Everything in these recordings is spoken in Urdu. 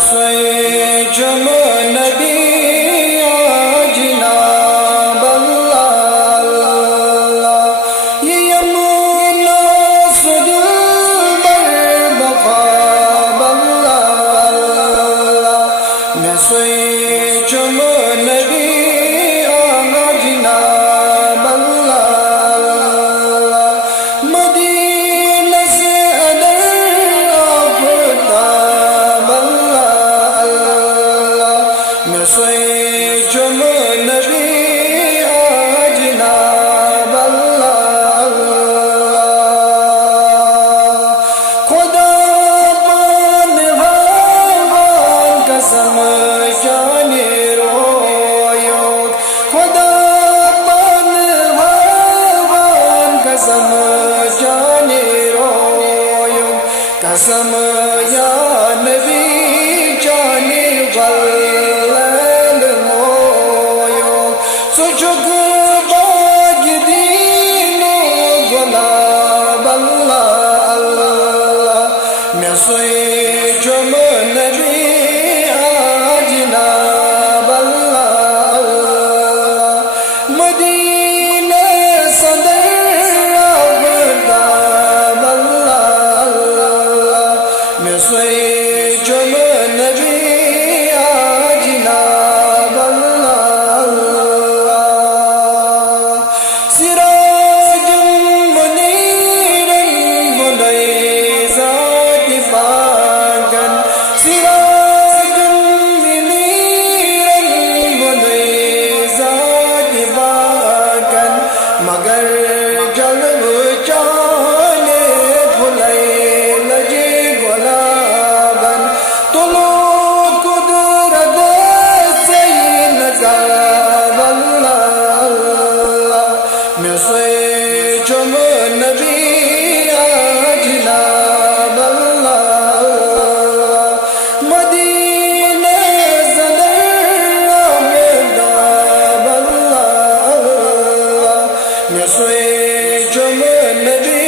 نسوے چم نبی جناب اللہ یہ یمنا سدل بر بخاب اللہ نسوے چم نبی جناب اللہ مدینہ سے ادر آفتاب اللہ نسوے چم نبی جناب اللہ خدا پان بھگوان قسم جانے رویو خدا پان بھگوان قسم جانے رویو قسم یا نبی جانے والل مویو سچک باج دینو گلاب اللہ اللہ نسوے چم نبی جناب اللہ اللہ مدینہ صدر آفتاب اللہ اللہ نسوے چم نبی جناب اللہ سراجا منیرا ملیزات باغن سراجا منیرا ملیزات باغن مگر جلو چانے پھلے لجے گلابن طلوع قدرت سے نقاب اللہ اللہ نسوے چم نبی جناب اللہ مدینہ صدر آفتاب اللہ نسوے چم نبی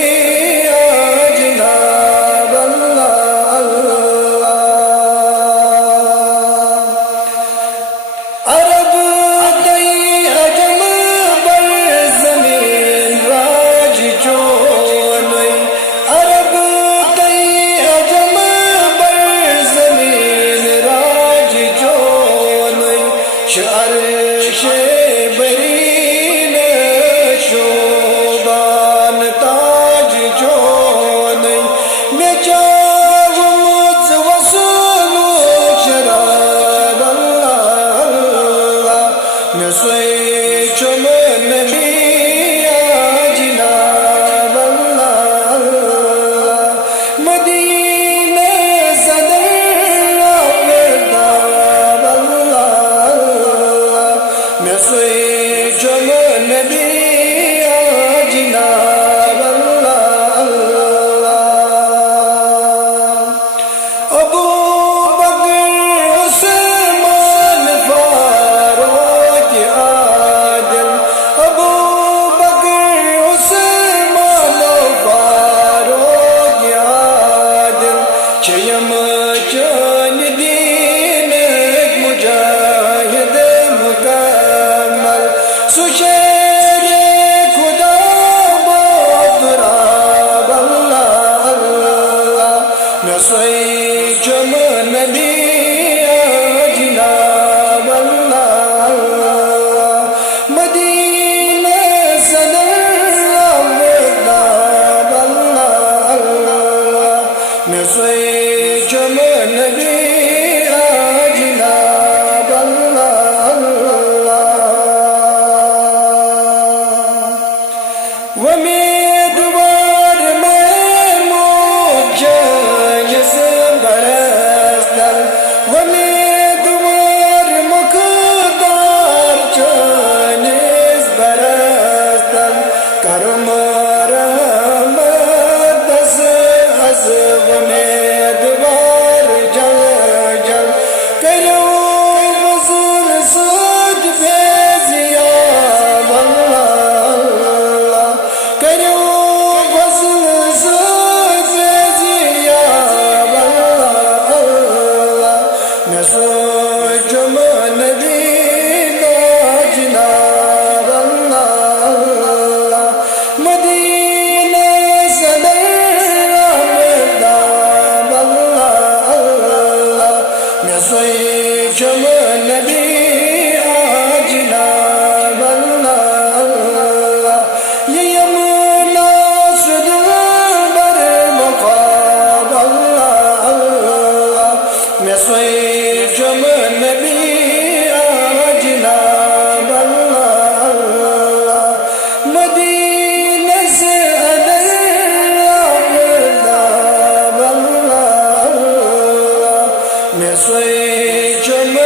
جناب اللہ عرب تی عجم بر زمین راج چونی عرب تی عجم بر زمین راج چونی عرش برین شوبان تاج چونی میں چاہوں وصول شراب اللہ اللہ نسوے چم نبی جناب اللہ اللہ مدینہ صدر آفتاب اللہ اللہ نسوے چم نبی جناب اللہ اللہ ابو بکر عثمان فاروق عادل ابو بکر عثمان فاروق عادل چیم چان دین مجاہد مکمل سشیر خدا بابراب اللہ اللہ نسوے چم نبی جناب اللہ اللہ مدینہ صدر آفتاب اللہ اللہ نسوے چم نبی جناب اللہ اللہ امیدوار محمود جانس برسدل امیدوار مقدار جانس برسدل کرم رحمت دس از امیدوار جل چم نبی جناب اللہ یہ یمنا سدل بر مقاب اللہ میں سوئی چم نبی جناب اللہ مدینہ سے ادر آفتاب اللہ میں سوئی چم